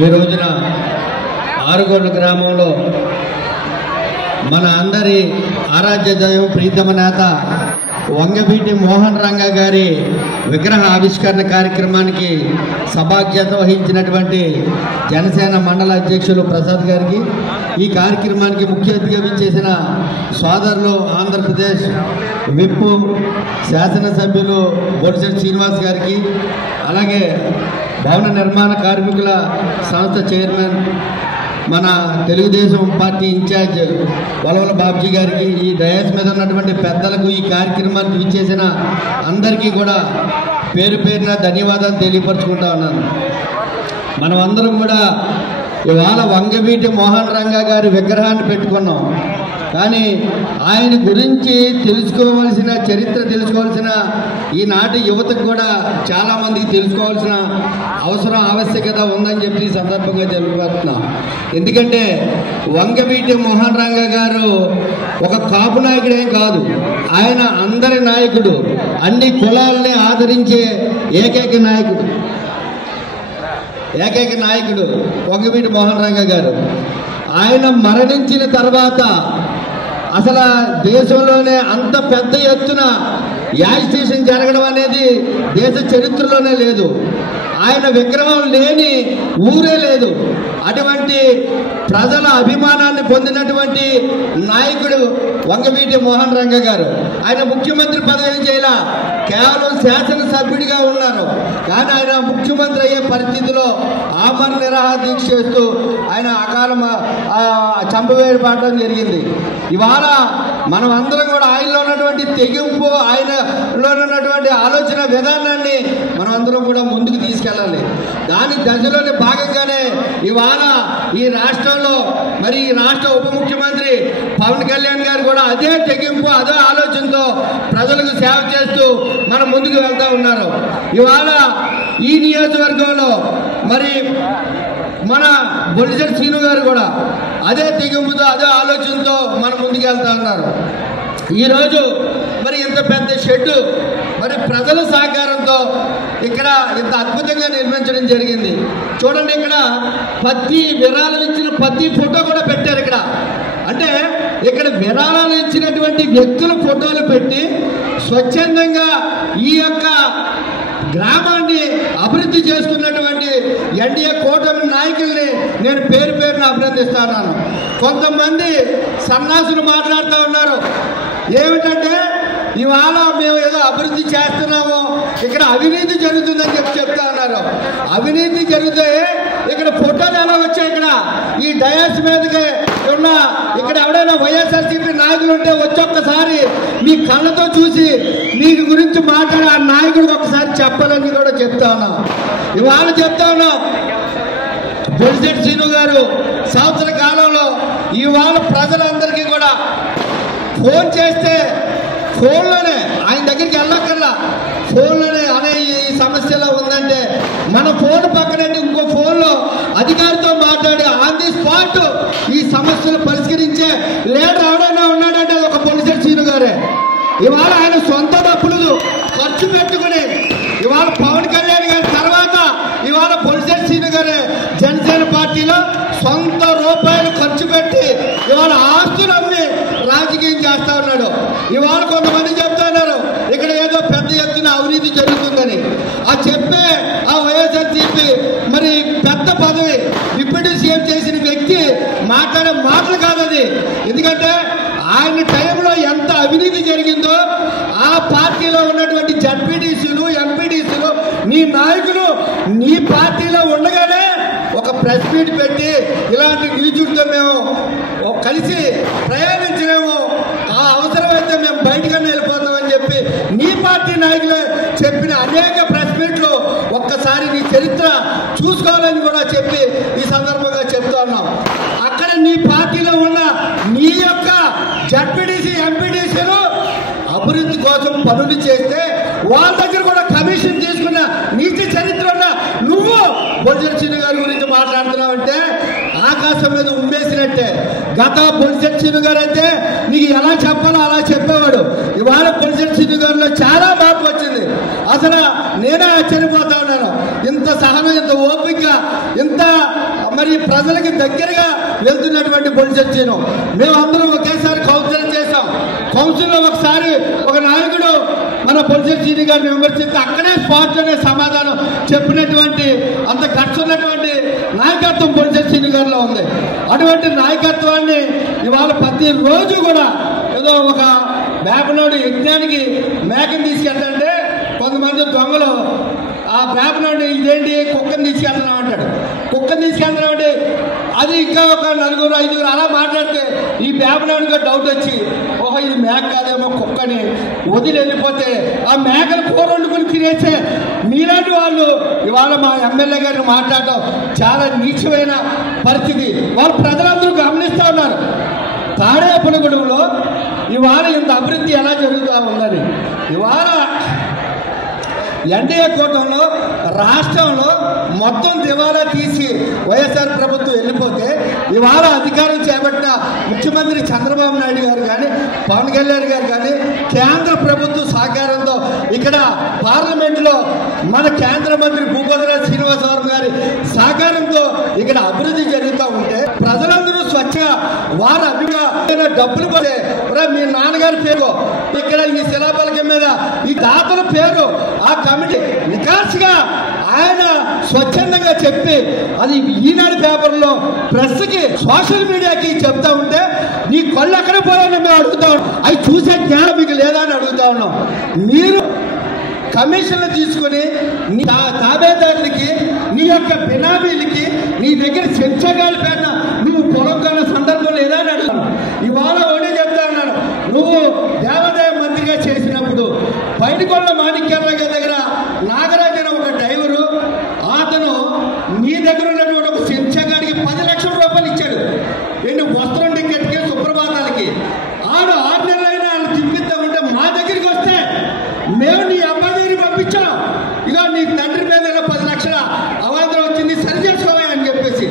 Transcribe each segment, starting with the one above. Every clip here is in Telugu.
ఈ రోజున ఆరుగోళ్ల గ్రామంలో మన అందరి ఆరాధ్య దైవం ప్రీతమ నేత వంగవీటి మోహన్ రంగ గారి విగ్రహ ఆవిష్కరణ కార్యక్రమానికి సభాధ్యత వహించినటువంటి జనసేన మండల అధ్యక్షులు ప్రసాద్ గారికి, ఈ కార్యక్రమానికి ముఖ్య అతిథిగా విచ్చేసిన సోదరులు ఆంధ్రప్రదేశ్ విప్ శాసనసభ్యులు బొడిశెట్టి శ్రీనివాస్ గారికి, అలాగే భవన నిర్మాణ కార్మికుల సంస్థ చైర్మన్ మన తెలుగుదేశం పార్టీ ఇన్ఛార్జ్ వలవల బాబ్జీ గారికి, ఈ డయాస్ మీద ఉన్నటువంటి పెద్దలకు, ఈ కార్యక్రమానికి విచ్చేసిన అందరికీ కూడా పేరు పేరున ధన్యవాదాలు తెలియపరచుకుంటా ఉన్నాను. మనం అందరం కూడా ఇవాళ వంగవీటి మోహన్ రంగ గారి విగ్రహాన్ని పెట్టుకున్నాం. కానీ ఆయన గురించి తెలుసుకోవాల్సిన, చరిత్ర తెలుసుకోవాల్సిన ఈనాటి యువతకు కూడా చాలామందికి తెలుసుకోవాల్సిన అవసరం, ఆవశ్యకత ఉందని చెప్పి ఈ సందర్భంగా తెలుపుతున్నాం. ఎందుకంటే వంగవీటి మోహన్ రంగ గారు ఒక కాపు నాయకుడేం కాదు, ఆయన అందరి నాయకుడు, అన్ని కులాలని ఆదరించే ఏకైక నాయకుడు వంగవీటి మోహన్ రంగ గారు. ఆయన మరణించిన తర్వాత అసలు దేశంలోనే అంత పెద్ద ఎత్తున యాజిటేషన్ జరగడం అనేది దేశ చరిత్రలోనే లేదు. ఆయన విగ్రహం లేని ఊరే లేదు. అటువంటి ప్రజల అభిమానాన్ని పొందినటువంటి నాయకుడు వంగవీటి మోహన్ రంగ గారు. ఆయన ముఖ్యమంత్రి పదవి ఏం చేయాల, కేవలం శాసనసభ్యుడిగా ఉన్నారు. కానీ ఆయన ముఖ్యమంత్రి అయ్యే పరిస్థితిలో ఆమరణ నిరాహార దీక్ష చేస్తూ ఆయన చంపవేయబడటం జరిగింది. ఇవాళ మనం అందరం కూడా ఆయనలో ఉన్నటువంటి తెగింపు, ఆయనలో ఉన్నటువంటి ఆలోచన విధానాన్ని మనం అందరం కూడా ముందుకు తీసుకెళ్ళాలి. దాని దశలోని భాగంగానే ఇవాళ ఈ రాష్ట్రంలో మరి ఈ రాష్ట్ర ఉప ముఖ్యమంత్రి పవన్ కళ్యాణ్ గారు కూడా అదే తెగింపు, అదే ఆలోచనతో ప్రజలకు సేవ చేస్తూ మనం ముందుకు వెళ్తా ఉన్నారు. ఇవాళ ఈ నియోజకవర్గంలో మరి మన బొడిశెట్టి శ్రీను గారు కూడా అదే తెగింపుతో, అదే ఆలోచనతో మనం ముందుకు వెళ్తా ఉన్నారు. ఈరోజు మరి ఇంత పెద్ద షెడ్డు మరి ప్రజల సహకారంతో ఇక్కడ ఇంత అద్భుతంగా నిర్మించడం జరిగింది. చూడండి, ఇక్కడ ప్రతి విరాళం ఇచ్చిన ప్రతి ఫోటో కూడా పెట్టారు. అంటే ఇక్కడ విరాళాలు ఇచ్చినటువంటి వ్యక్తుల ఫోటోలు పెట్టి స్వచ్ఛందంగా ఈ యొక్క గ్రామాన్ని అభివృద్ధి చేసుకున్నటువంటి ఎన్డీఏ కూటమి నాయకుల్ని నేను పేరు పేరున అభినందిస్తున్నాను. కొంతమంది సన్నాసులు మాట్లాడుతూ ఉన్నారు. ఏమిటంటే ఇవాళ మేము ఏదో అభివృద్ధి చేస్తున్నాము, ఇక్కడ అవినీతి జరుగుతుందని చెప్తా ఉన్నారు. అవినీతి జరిగితే ఇక్కడ ఫోటోలు ఎలా వచ్చాయి? ఇక్కడ ఈ డయాస్ మీదకి ఉన్న ఇక్కడ ఎవడైనా వైఎస్ఆర్సీపీ నాయకులు ఉంటే వచ్చి ఒక్కసారి మీ కళ్ళతో చూసి మీకు గురించి మాట్లాడే ఆ నాయకుడికి ఒకసారి చెప్పాలని కూడా చెప్తా ఉన్నాం. ఇవాళ చెప్తా ఉన్నాం, బొడిశెట్టి శ్రీను గారు సంవత్సర కాలంలో ఇవాళ ప్రజలందరికీ కూడా ఫోన్ చేస్తే ఫోన్లోనే, ఆయన దగ్గరికి వెళ్ళక్కర్లా, ఫోన్లోనే అనే ఈ సమస్యలో ఉందంటే మన ఫోన్ పక్కనే ఇంకో ఫోన్లో అధికారితో మాట్లాడి ఆన్ ది స్పాట్ ఈ సమస్యలు పరిష్కరించే లీడర్ ఎవడైనా ఉన్నాడంటే అది ఒక బొడిశెట్టి శ్రీను గారే. ఇవాళ ఆయన సొంత డబ్బులు ఖర్చు పెట్టుకుని ఇవాళ పవన్ కళ్యాణ్ గారి తర్వాత ఇవాళ బొడిశెట్టి శ్రీను గారే జనసేన పార్టీలో సొంత రూపాయలు ఖర్చు పెట్టి ఇవాళ ఆస్తులు అమ్మి రాజకీయం చేస్తా ఉన్నాడు. ఇవాళ కొంతమంది చెప్తా ఉన్నారు ఇక్కడ ఏదో పెద్ద ఎత్తున అవినీతి జరుగుతుందని. ఆ చెప్పే ఆ వైఎస్ఆర్సీపీ మరి పెద్ద పదవి డిప్యూటీ సీఎం చేసిన వ్యక్తి మాట్లాడే మాటలు కాదది. ఎందుకంటే ఆయన టైంలో ఎంత అవినీతి జరిగిందో ఆ పార్టీలో ఉన్నటువంటి జడ్పీటీసీలు, ఎంపీటీసీలు, నీ నాయకులు నీ పార్టీలో ఉండగానే ఒక ప్రెస్ మీట్ పెట్టి ఇలాంటి నిలుచుంటే మేము కలిసి ప్రయాణించలేము, ఆ అవసరమైతే మేము బయటకన్నా వెళ్ళిపోతామని చెప్పి నీ పార్టీ నాయకులే చెప్పిన అనేక ప్రెస్ మీట్లు ఒక్కసారి నీ చరిత్ర చూసుకోవాలని కూడా చెప్పి ఈ సందర్భంగా చెప్తా ఉన్నాం. అక్కడ నీ పార్టీలో ఉన్న నీ యొక్క జడ్పీటీసీ, ఎంపీటీసీలు అభివృద్ధి కోసం పనులు చేస్తే వాళ్ళ దగ్గర కూడా కమిషన్ తీసుకున్న నీతి చరిత్ర ఉన్న నువ్వు బొడిశెట్టి శ్రీను గారి గురించి మాట్లాడుతున్నావంటే ఆ ఆకాశం మీద ఉమ్మేసినట్టే. గత పొలిసెట్ శ్రీను గారు అయితే నీకు ఎలా చెప్పాలో అలా చెప్పేవాడు. ఇవాళ పొలిసెట్ శ్రీను గారిలో చాలా మార్పు వచ్చింది. అసలు నేనే ఆశ్చర్యపోతా ఉన్నాను. ఇంత సహనం, ఇంత ఓపిక, ఇంత మరి ప్రజలకి దగ్గరగా వెళ్తున్నటువంటి పొలిసెట్ శ్రీను. మేమందరం ఒకేసారి కౌన్సిలింగ్ చేశాం. కౌన్సిల్లో ఒకసారి ఒక నాయకుడు మన పొలిసెట్ శ్రీను గారిని విమర్శిస్తే అక్కడే స్పాట్లోనే సమాధానం చెప్పినటువంటి అంత ఖర్చు ఉన్నటువంటి నాయకత్వం పొలిసెట్ శ్రీను గారిలో ఉంది. అటువంటి నాయకత్వాన్ని ఇవాళ ప్రతిరోజు కూడా ఏదో ఒక వేపనోడు యజ్ఞానికి మేకని తీసుకెళ్తాంటే కొంతమంది దొంగలు ఆ వేపనోడిని ఇదేంటి కుక్కని తీసుకెళ్తున్నాం అంటాడు. కుక్కని తీసుకెళ్తున్నాం అంటే అది ఇంకా ఒక 4-5 అలా మాట్లాడితే ఈ వేపనోడికి డౌట్ వచ్చి ఓహో ఇది మేక కాదేమో కుక్కని వదిలి వెళ్ళిపోతే ఆ మేకను కూర వండుకుని తినేసే మీలాంటి వాళ్ళు ఇవాళ మా ఎమ్మెల్యే గారిని మాట్లాడటం చాలా నీచమైన పరిస్థితి. వాళ్ళు ప్రజలందరూ గమనిస్తూ ఉన్నారు. తాడేపల్లిగూడెంలో ఇవాళ ఇంత అభివృద్ధి ఎలా జరుగుతూ ఉందని. ఇవాళ ఎన్డీఏ కూటమిలో రాష్ట్రంలో మొత్తం దివాలా తీసి వైఎస్ఆర్ ప్రభుత్వం వెళ్ళిపోతే ఇవాళ అధికారం చేపట్టిన ముఖ్యమంత్రి చంద్రబాబు నాయుడు గారు కానీ, పవన్ కళ్యాణ్ గారు కానీ కేంద్ర ప్రభుత్వ సహకారంతో ఇక్కడ పార్లమెంట్లో మన కేంద్ర మంత్రి భూపతిరాజు శ్రీనివాసరావు గారి సహకారంతో ఇక్కడ అభివృద్ధి జరుగుతూ ఉంటే ప్రజలందరూ స్వచ్ఛంగా వారు అభిగా డబ్బులు పోతే మీ నాన్నగారి పేరు ఇక్కడ ఈ శిలాఫలకం మీద ఈ దాతల పేరు ఆ కమిటీ నికాస్గా ఆయన స్వచ్ఛందంగా చెప్పి అది ఈనాడు పేపర్లో ప్రెస్కి సోషల్ మీడియాకి చెప్తా ఉంటే నీ కళ్ళు ఎక్కడ పోయాలని మేము అడుగుతా ఉన్నాం. అవి చూసే జ్ఞానం మీకు లేదా అని అడుగుతా ఉన్నాం. మీరు కమిషన్లు తీసుకుని నీ తాబేదారులకి, నీ యొక్క బినామీలకి నీ దగ్గర చర్చగాలి పేరున నువ్వు పొలం కొన్న సందర్భం లేదా అని అడుగుతాను. ఇవాళ ఒకటే చెప్తా ఉన్నాను. నువ్వు దేవాదాయ మంత్రిగా చేసినప్పుడు బయటకొండ మాణిక్యాలరావు గారి దగ్గర నాగరాజు అనే ఒక డ్రైవరు అతను నీ దగ్గర ఉన్నటువంటి ఒక చెంచగాడికి 10 లక్షల రూపాయలు ఇచ్చాడు. వస్త్రం టికెట్కి, సుప్రభాతాలకి. ఆడు 6 నెలలైనా వాళ్ళు తిప్పిద్దామంటే మా దగ్గరికి వస్తే మేము నీ అబ్బాయి దగ్గరికి పంపించాం. ఇక నీ తండ్రి మీద 10 లక్షల అవాంతరం వచ్చింది, సరి చేసుకోవాలి అని చెప్పేసి.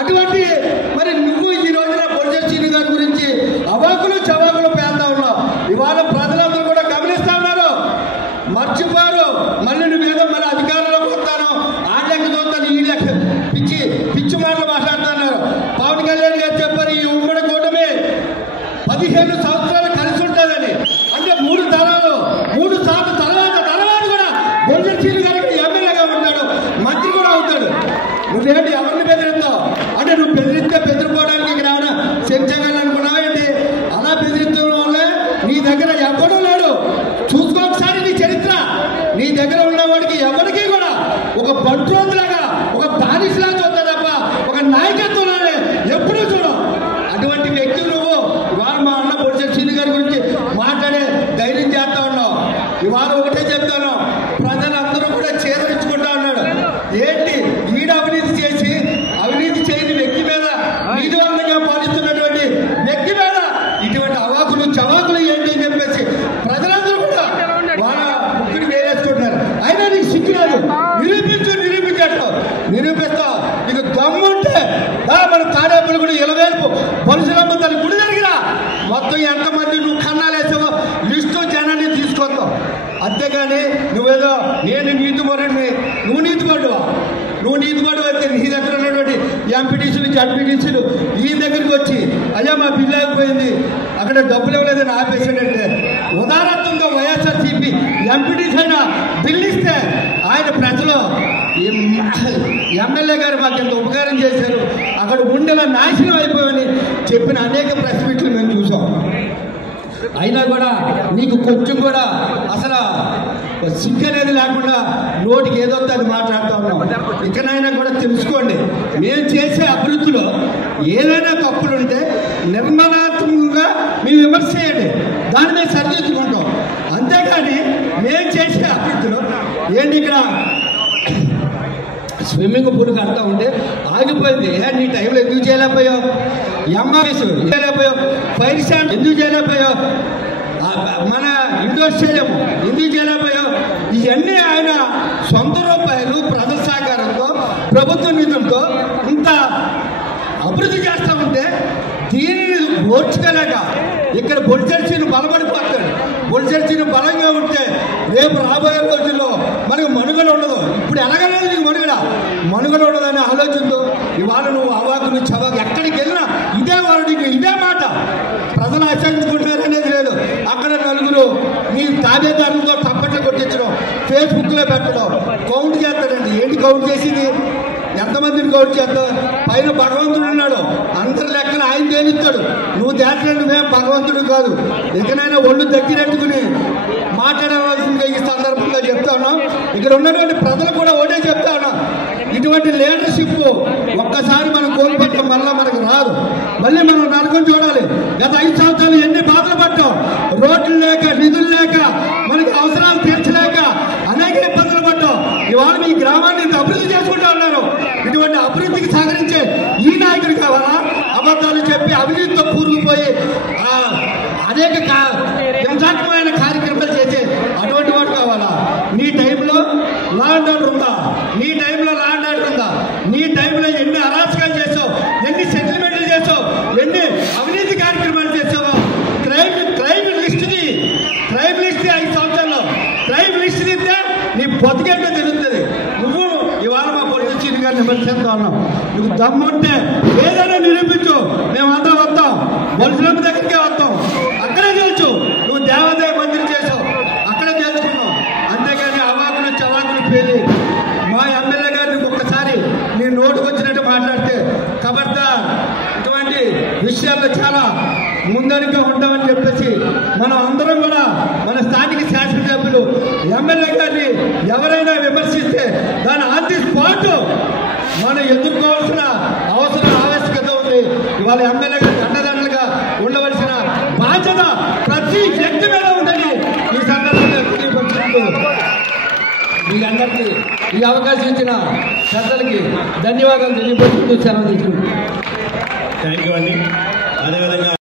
అటువంటి మరి నువ్వు ఈ రోజున పొలిసెట్ శ్రీను గారి గురించి అవాకులు చవాకులు పేరుతా ఉన్నావు. ఇవాళ ప్రజలందరూ కూడా గమనిస్తా ఉన్నారు, మర్చిపోరు. మళ్ళీ నువ్వేదో మళ్ళీ అధికారంలోకి వస్తాను, ఆ లెక్క చూస్తాను, ఈ లెక్క పిచ్చి మాటలు మాట్లాడుతున్నారు. పవన్ కళ్యాణ్ గారు చెప్పారు ఈ ఉమ్మడి కూటమి 15 సంవత్సరాలు కలిసి ఉంటుందని. అంటే 3 తరాలు, 3 సార్లు తర్వాత కూడా పొలిసెట్ శ్రీను గారికి ఎమ్మెల్యేగా ఉంటాడు, మంత్రి కూడా అవుతాడు. నువ్వేంటి ఎవరిని బెదిరిస్తావు? అంటే నువ్వు బెదిరిస్తే బెదిరిపోవడానికి ఇక్కడ చర్చగలనుకున్నావు ఏంటి? అలా బెదిరిస్తున్న వల్లే నీ దగ్గర ఎవ్వడూ లేడు. చూసుకో ఒకసారి నీ చరిత్ర. నీ దగ్గర ఉన్నవాడికి ఎవరికి కూడా ఒక బంట్రోతులాగా, ఒక బానిసలాగా చూస్తా తప్ప ఒక నాయకత్వంలోనే ఎప్పుడూ చూడవు. అటువంటి వ్యక్తి నువ్వు ఇవాళ మా అన్న పొలిసెట్ శ్రీను గారి గురించి మాట్లాడే ధైర్యం చేస్తా ఉన్నావు. ఇవాళ ఒకటే చెప్తాను, ప్రజలందరూ కూడా చేదరించుకుంటా ఉన్నాడు. ఏంటి ఈడ అవినీతి చేసి అవినీతి చేయని వ్యక్తి మీద, నీతివంతంగా పాలిస్తున్నటువంటి వ్యక్తి మీద ఇటువంటి అవాకులు చవాకులు ఏంటి అని చెప్పేసి ప్రజలందరూ కూడా వాళ్ళ ముక్కుని వేరేసుకుంటున్నారు. అయినా నీకు సిగ్గురాదు. నిరూపిస్తావు. నీకు దమ్ముంటే మన తాడేపల్లిగూడెం కూడా 20,000 పలుసులమ్మ తల్లి గుడి దగ్గర మొత్తం ఎంతమంది నువ్వు కన్నాలేసావో లిస్టు జనాన్ని తీసుకొస్తావు. అంతేగాని నువ్వేదో నేను నీతిపరుడిని, నువ్వు నీతిపరుడువా? నువ్వు నీతిపరుడు అయితే నీ దగ్గర ఉన్నటువంటి ఎంపీటీసీలు, జడ్పీటీసీలు ఈ దగ్గరికి వచ్చి అయ్యా మా బిల్లు ఆగిపోయింది, అక్కడ డబ్బులు ఇవ్వలేదని ఆపేసాడంటే ఉదాహరణంగా వైఎస్ఆర్సీపీ ఎంపీటీసీ అయినా బిల్లు ఇస్తే ఆయన ప్రజలు ఎమ్మెల్యే గారు మాకు ఎంత ఉపకారం చేశారు, అక్కడ ఉండేలా నాశనం అయిపోయామని చెప్పిన అనేక ప్రెస్ మీట్లు మేము చూసాం. అయినా కూడా నీకు కొంచెం కూడా అసలు సిగ్గు అనేది లేకుండా నోటికి ఏదో అది మాట్లాడుతూ ఉన్నాం. ఇకనైనా కూడా తెలుసుకోండి, మేము చేసే అభివృద్ధిలో ఏదైనా తప్పులుంటే నిర్మాణాత్మకంగా మేము విమర్శ చేయండి, దాన్ని మేము సరిదిద్దుకుంటాం. అంతేకాని మేము చేసే అభివృద్ధిలో ఏంటి ఇక్కడ స్విమ్మింగ్ పూల్ కడతా ఉంటే ఆగిపోయింది. నీ టైంలో ఎందుకు చేయలేకపోయావు? ఎంఆర్ఎస్ చేయలేకపోయావు? ఫైర్ స్టాండ్ ఎందుకు చేయలేకపోయావు? మన ఇండోర్ స్టేడియం ఎందుకు చేయలేకపోయావు? ఇవన్నీ ఆయన సొంత రూపాయలు ప్రజల సహకారంతో, ప్రభుత్వ నిధులతో ఇంత అభివృద్ధి తీర్చలేక ఇక్కడ బొలిచర్చిని బలపడిపోతాడు. బొలిచర్చిని బలంగా ఉంటే రేపు రాబోయే రోజుల్లో మనకు మనుగడ ఉండదు. ఇప్పుడు ఎలాగలేదు నీకు మనుగడ ఉండదనే ఆలోచనతో ఇవాళ నువ్వు అవాకులు చవాకు ఎక్కడికి వెళ్ళినా ఇదే వాడు నీకు ఇదే మాట. ప్రజలు ఆచరించుకుంటున్నారనేది లేదు. అక్కడ నలుగురు నీ తాబేదారులతో తప్పట్లు కొట్టించడం, ఫేస్బుక్లో పెట్టడం, కౌంట్ చేస్తాడండి. ఏంటి కౌంట్ చేసింది? ఎంతమందిని కౌంట్ చేస్తావు? పైన భగవంతుడు ఉన్నాడు, అందరి లెక్కలు ఆయన తేలిస్తాడు. నువ్వు తేల్చలేదు, నువ్వేం భగవంతుడు కాదు. ఎక్కడైనా ఒళ్ళు దగ్గరెట్టుకుని మాట్లాడవలసిందిగా ఈ సందర్భంగా చెప్తా ఉన్నాం. ఇక్కడ ఉన్నటువంటి ప్రజలు కూడా ఒకటే చెప్తా ఉన్నాం, ఇటువంటి లీడర్షిప్ ఒక్కసారి మనం కోల్పోతాం, మళ్ళీ మనకు రాదు. మళ్ళీ మనం నరకం చూడాలి. గత 5 సంవత్సరాలు ఎన్ని బాధలు పట్టాం. రోడ్లు లేక, నిధులు లేక, మనకి అవసరాలు తీర్చలేక అనేక ఇబ్బందులు పడ్డాం. ఇవాళ మీ గ్రామాన్ని ఇంత అభివృద్ధి చేసుకుంటూ ఉన్నారు. ఇటువంటి అభివృద్ధికి సహకరించే ఈ నాయకుడు కావాలా? అబద్ధాలు చెప్పి అవినీతితో కూరుకుపోయి అనేక హింసాత్మకమైన కార్యక్రమాలు చేసే అటువంటి వాడు కావాలా? నీ టైంలో లా అండ్ ఆర్డర్ ఉందా? నీ టైంలో లా అండ్ ఆర్డర్ ఉందా? నీ టైంలో ఎన్ని అరాచకాలు చేసావు, ఎన్ని సెటిల్మెంట్లు చేసావు, ఎన్ని అవినీతి కార్యక్రమాలు చేసావో క్రైమ్ లిస్ట్ 5 సంవత్సరాల్లో క్రైమ్ లిస్ట్ ఇస్తే నీ బతికేంటో తెలుస్తుంది. నువ్వు ఇవాళ మా పొలిటీషియన్ గారిని విమర్శిస్తా ఉన్నావు. నువ్వు దమ్ముంటే ఏదైనా నిరూపించు, మేమందరం వస్తాం, బొలిసలం దగ్గరికే వస్తాం, అక్కడే తెలుసు. నువ్వు దేవాదాయ మందిరం చేసావు, అక్కడే తెలుసుకున్నావు. అంతేగాని అవాకులు చవాకులు పేలి మా ఎమ్మెల్యే గారిని ఒక్కసారి నీ నోటుకు వచ్చినట్టు మాట్లాడితే ఖబర్దార్, ఇటువంటి విషయాల్లో చాలా ముందడుగా ఉంటామని చెప్పేసి మనం అందరం కూడా మన స్థానిక శాసనసభ్యులు ఎమ్మెల్యే గారిని ఎవరైనా విమర్శిస్తే దాని ఆన్ ది స్పాట్ మనం ఎదుర్కోవాల్సిన అవసరం, ఆవశ్యకత ఉంది. ఇవాళ ఎమ్మెల్యే గారికి అండదండలుగా ఉండవలసిన బాధ్యత ప్రతి వ్యక్తి మీద ఉందని ఈ సందర్భంగా తెలియపరుచుకుంటూ మీ అందరికీ ఈ అవకాశం ఇచ్చిన పెద్దలకి ధన్యవాదాలు తెలియపరుచుకుంటూ సెలవు తీసుకుంటాం. థ్యాంక్ యూ అండి. అదేవిధంగా